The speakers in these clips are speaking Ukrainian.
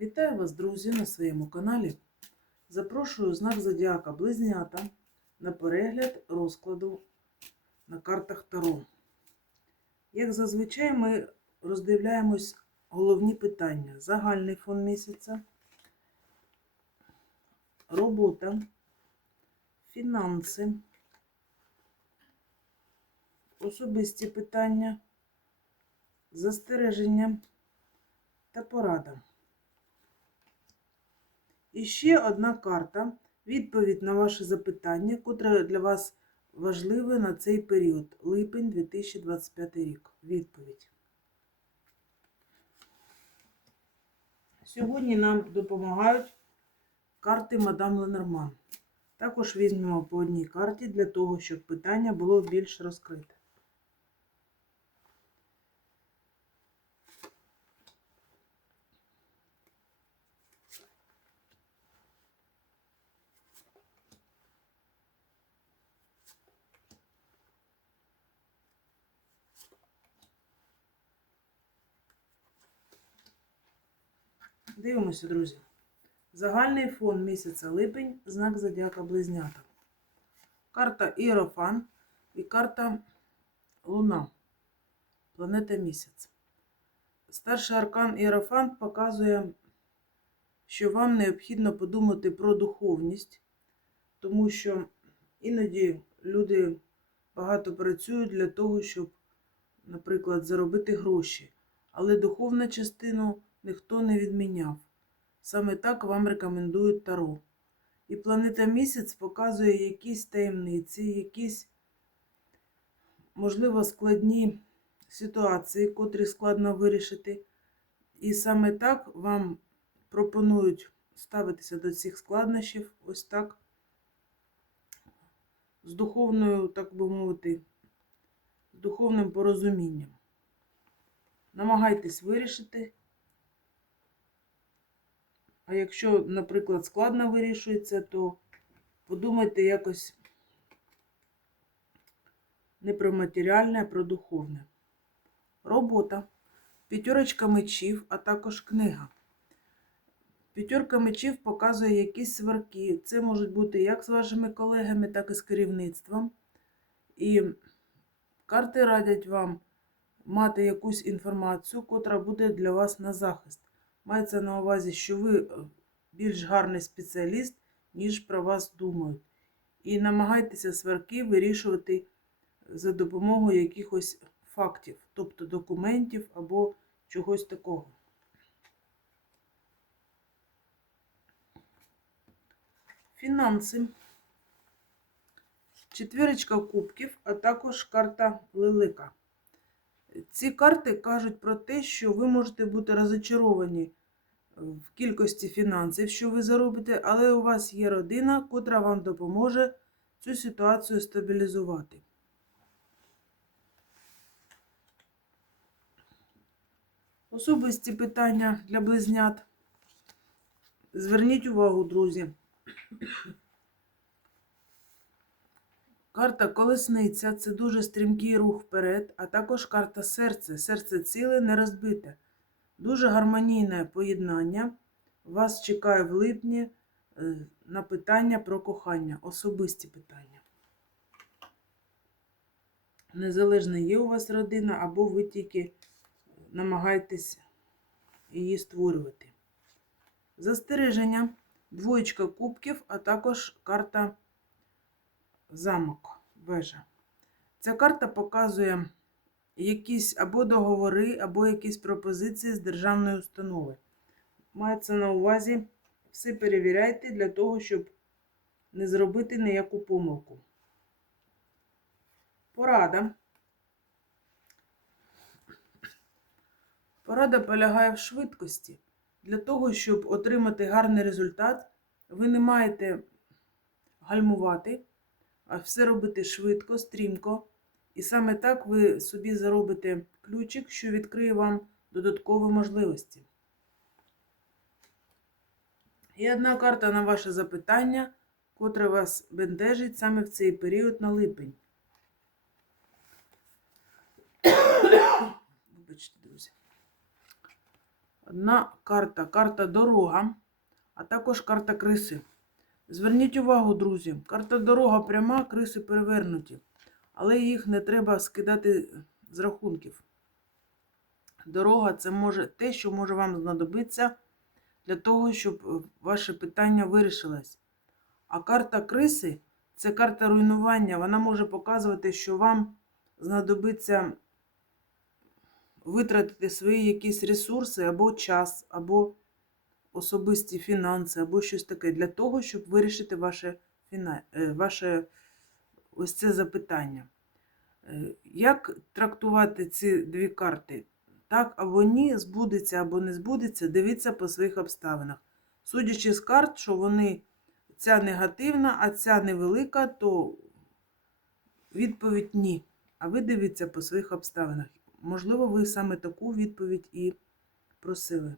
Вітаю вас, друзі, на своєму каналі. Запрошую знак Зодіака Близнята на перегляд розкладу на картах Таро. Як зазвичай, ми роздивляємось головні питання: загальний фон місяця, робота, фінанси, особисті питання, застереження та порада. І ще одна карта. Відповідь на ваше запитання, котре для вас важливе на цей період. Липень 2025 рік. Відповідь. Сьогодні нам допомагають карти Мадам Ленорман. Також візьмемо по одній карті для того, щоб питання було більш розкрите. Дивимося, друзі. Загальний фон місяця липень, знак зодіака Близнята. Карта Іерофан і карта Луна. Планета місяць. Старший аркан Іерофант показує, що вам необхідно подумати про духовність, тому що іноді люди багато працюють для того, щоб, наприклад, заробити гроші. Але духовну частину ніхто не відміняв. Саме так вам рекомендують Таро. І планета місяць показує якісь таємниці, якісь, можливо, складні ситуації, котрі складно вирішити. І саме так вам пропонують ставитися до цих складнощів ось так, з духовною, так би мовити, з духовним порозумінням. Намагайтесь вирішити. А якщо, наприклад, складно вирішується, то подумайте якось не про матеріальне, а про духовне. Робота. П'ятерочка мечів, а також книга. П'ятерка мечів показує якісь сварки. Це можуть бути як з вашими колегами, так і з керівництвом. І карти радять вам мати якусь інформацію, котра буде для вас на захист. Мається на увазі, що ви е, більш гарний спеціаліст, ніж про вас думають. І намагайтеся сварки вирішувати за допомогою якихось фактів, тобто документів або чогось такого. Фінанси. Четвірочка кубків, а також карта Лилика. Ці карти кажуть про те, що ви можете бути розочаровані в кількості фінансів, що ви заробите, але у вас є родина, котра вам допоможе цю ситуацію стабілізувати. Особисті питання для близнят. Зверніть увагу, друзі. Карта колесниця це дуже стрімкий рух вперед, а також карта серце. Серце ціле, не розбите. Дуже гармонійне поєднання. Вас чекає в липні е, на питання про кохання, особисті питання. Незалежно є у вас родина, або ви тільки намагаєтесь її створювати. Застереження, двоєчка кубків, а також карта замок, вежа. Ця карта показує якісь або договори, або якісь пропозиції з державної установи. Мається на увазі, все перевіряйте для того, щоб не зробити ніяку помилку. Порада. Порада полягає в швидкості. Для того, щоб отримати гарний результат, ви не маєте гальмувати, а все робити швидко, стрімко. І саме так ви собі заробите ключик, що відкриє вам додаткові можливості. І одна карта на ваше запитання, котра вас бентежить саме в цей період на липень. Вибачте, друзі. Одна карта карта дорога, а також карта криси. Зверніть увагу, друзі, карта дорога пряма, криси перевернуті, але їх не треба скидати з рахунків. Дорога це може те, що може вам знадобитися для того, щоб е, ваше питання вирішилось. А карта криси це карта руйнування. Вона може показувати, що вам знадобиться витратити свої якісь ресурси або час, або особисті фінанси, або щось таке для того, щоб вирішити ваше, е, ваше ось це запитання. Е, Як трактувати ці дві карти? Так або ні, збудеться або не збудеться, дивіться по своїх обставинах. Судячи з карт, що вони ця негативна, а ця невелика, то відповідь ні. А ви дивіться по своїх обставинах. Можливо, ви саме таку відповідь і просили.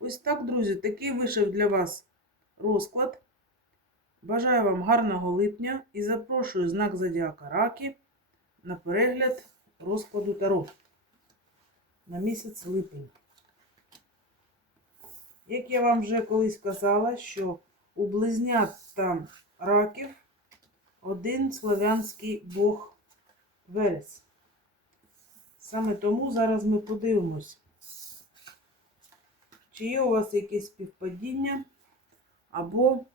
Ось так, друзі, такий вийшов для вас розклад. Бажаю вам гарного липня і запрошую знак Зодіака Раки на перегляд розкладу Таро на місяць липень. Як я вам вже колись казала, що у близнят та раків один славянський бог Верес. Саме тому зараз ми подивимось, чи є у вас якісь співпадіння або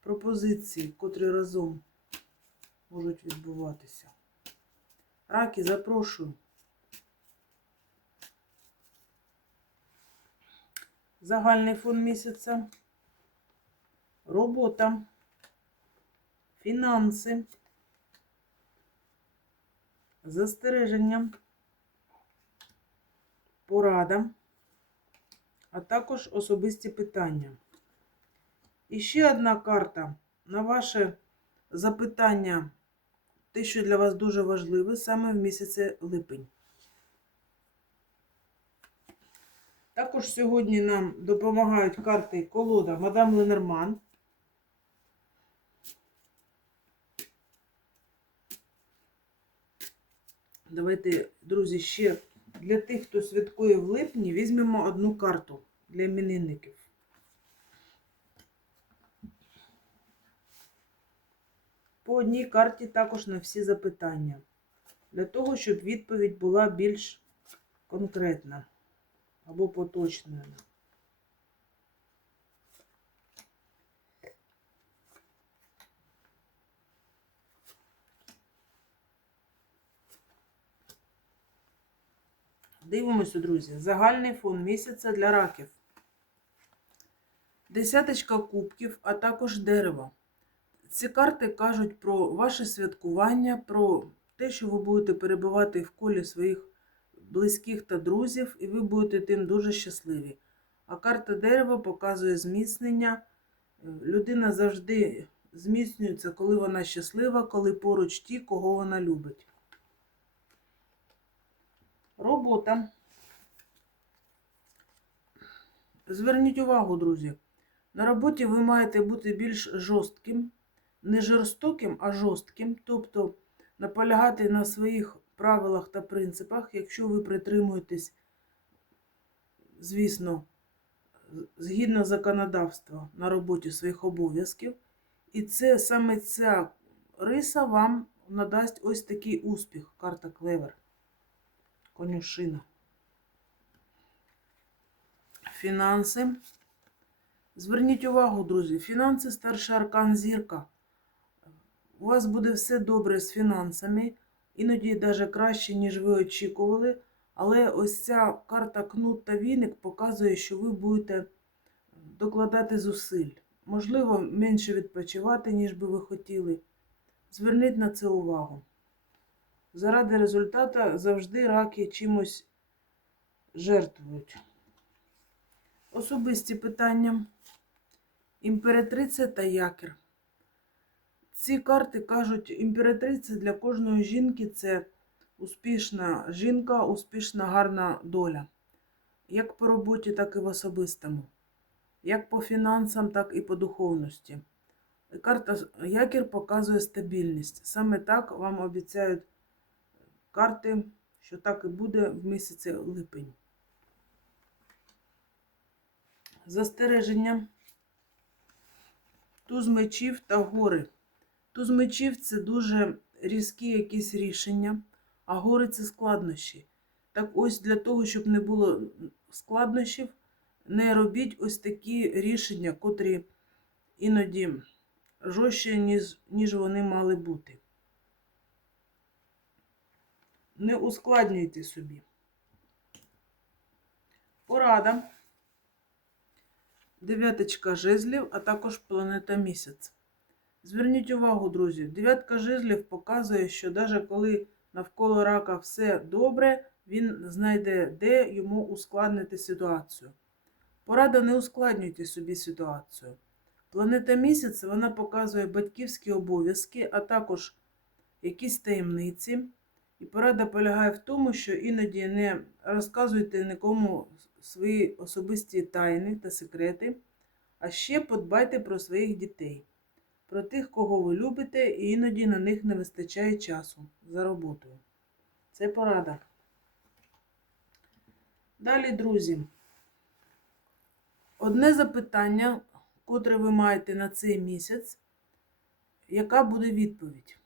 пропозиції, котрі разом можуть відбуватися. Раки, запрошую. Загальний фон місяця. Робота. Фінанси. Застереження. Порада. А також особисті питання. І ще одна карта на ваше запитання, те, що для вас дуже важливе, саме в місяці липень. Також сьогодні нам допомагають карти колода Мадам Ленерман. Давайте, друзі, ще для тих, хто святкує в липні, візьмемо одну карту для іменинників. По одній карті також на всі запитання. Для того, щоб відповідь була більш конкретна або поточною. Дивимося, друзі, загальний фон місяця для раків. Десяточка кубків, а також дерево. Ці карти кажуть про ваше святкування, про те, що ви будете перебувати в колі своїх близьких та друзів, і ви будете тим дуже щасливі. А карта дерева показує зміцнення. Людина завжди зміцнюється, коли вона щаслива, коли поруч ті, кого вона любить. Робота. Зверніть увагу, друзі. На роботі ви маєте бути більш жорстким, не жорстоким, а жорстким, тобто наполягати на своїх правилах та принципах, якщо ви притримуєтесь, звісно, згідно законодавства на роботі своїх обов'язків. І це саме ця риса вам надасть ось такий успіх. Карта клевер. Конюшина. Фінанси. Зверніть увагу, друзі, фінанси старший аркан зірка. У вас буде все добре з фінансами, іноді навіть краще, ніж ви очікували. Але ось ця карта кнут та віник показує, що ви будете докладати зусиль. Можливо, менше відпочивати, ніж би ви хотіли. Зверніть на це увагу. Заради результата завжди раки чимось жертвують. Особисті питання. Імператриця та якір. Ці карти кажуть, імператриця для кожної жінки це успішна жінка, успішна гарна доля. Як по роботі, так і в особистому. Як по фінансам, так і по духовності. Карта якір показує стабільність. Саме так вам обіцяють карти, що так і буде в місяці липень. Застереження. Туз мечів та гори. Туз мечів це дуже різкі якісь рішення, а гори це складнощі. Так ось для того, щоб не було складнощів, не робіть ось такі рішення, котрі іноді жорстче, ніж, вони мали бути. Не ускладнюйте собі. Порада. Дев'яточка жезлів, а також планета місяць. Зверніть увагу, друзі, дев'ятка жезлів показує, що навіть коли навколо рака все добре, він знайде, де йому ускладнити ситуацію. Порада не ускладнюйте собі ситуацію. Планета місяць вона показує батьківські обов'язки, а також якісь таємниці. І порада полягає в тому, що іноді не розказуйте нікому свої особисті тайни та секрети, а ще подбайте про своїх дітей, про тих, кого ви любите, і іноді на них не вистачає часу за роботою. Це порада. Далі, друзі, одне запитання, котре ви маєте на цей місяць, яка буде відповідь?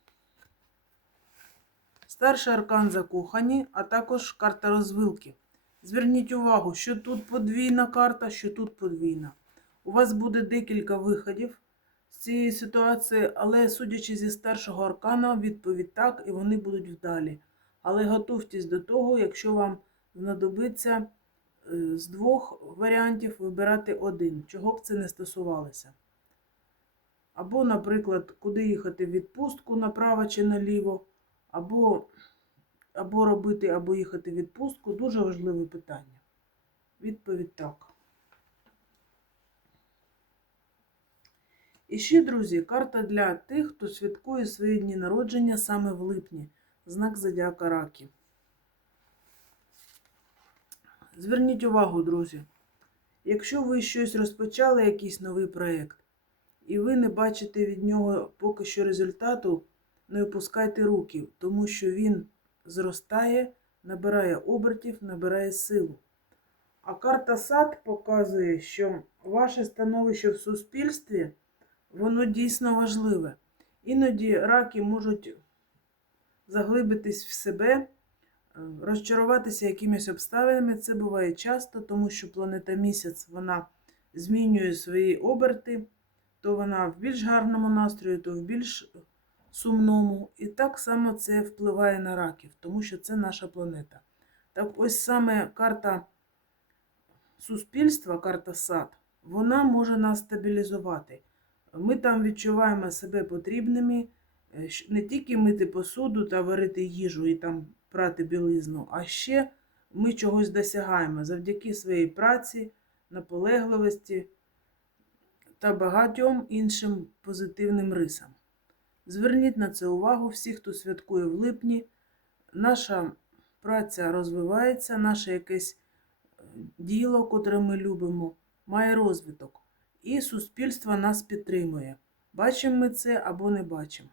Старший аркан закохані, а також карта розвилки. Зверніть увагу, що тут подвійна карта, що тут подвійна. У вас буде декілька виходів з цієї ситуації, але, судячи зі старшого аркана, відповідь так, і вони будуть вдалі. Але готуйтесь до того, якщо вам знадобиться е, з двох варіантів вибирати один, чого б це не стосувалося. Або, наприклад, куди їхати в відпустку направо чи наліво, або, або робити, або їхати в відпустку дуже важливе питання. Відповідь так. І ще, друзі, карта для тих, хто святкує свої дні народження саме в липні. Знак Зодіака Раки. Зверніть увагу, друзі. Якщо ви щось розпочали, якийсь новий проєкт, і ви не бачите від нього поки що результату, не опускайте руки, тому що він зростає, набирає обертів, набирає силу. А карта сад показує, що ваше становище в суспільстві, воно дійсно важливе. Іноді раки можуть заглибитись в себе, е, розчаруватися якимись обставинами. Це буває часто, тому що планета місяць вона змінює свої оберти, то вона в більш гарному настрої, то в більш сумному. І так само це впливає на раків, тому що це наша планета. Так ось саме карта суспільства, карта сад, вона може нас стабілізувати. Ми там відчуваємо себе потрібними, е, не тільки мити посуду та варити їжу і там прати білизну, а ще ми чогось досягаємо завдяки своїй праці, наполегливості та багатьом іншим позитивним рисам. Зверніть на це увагу всі, хто святкує в липні. Наша праця розвивається, наше якесь е, діло, котре ми любимо, має розвиток. І суспільство нас підтримує. Бачимо ми це або не бачимо.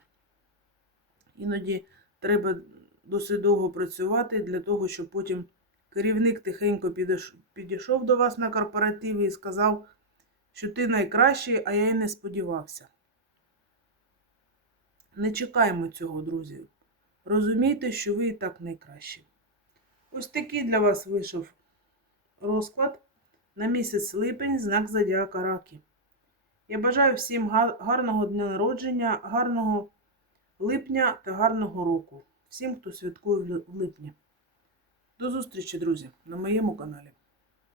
Іноді треба досить довго працювати для того, щоб потім керівник тихенько підійшов до вас на корпоративі і сказав, що ти найкращий, а я й не сподівався. Не чекаємо цього, друзі. Розумійте, що ви і так найкращі. Ось такий для вас вийшов розклад на місяць липень, знак Зодіака Раки. Я бажаю всім гарного дня народження, гарного липня та гарного року. Всім, хто святкує в липні. До зустрічі, друзі, на моєму каналі.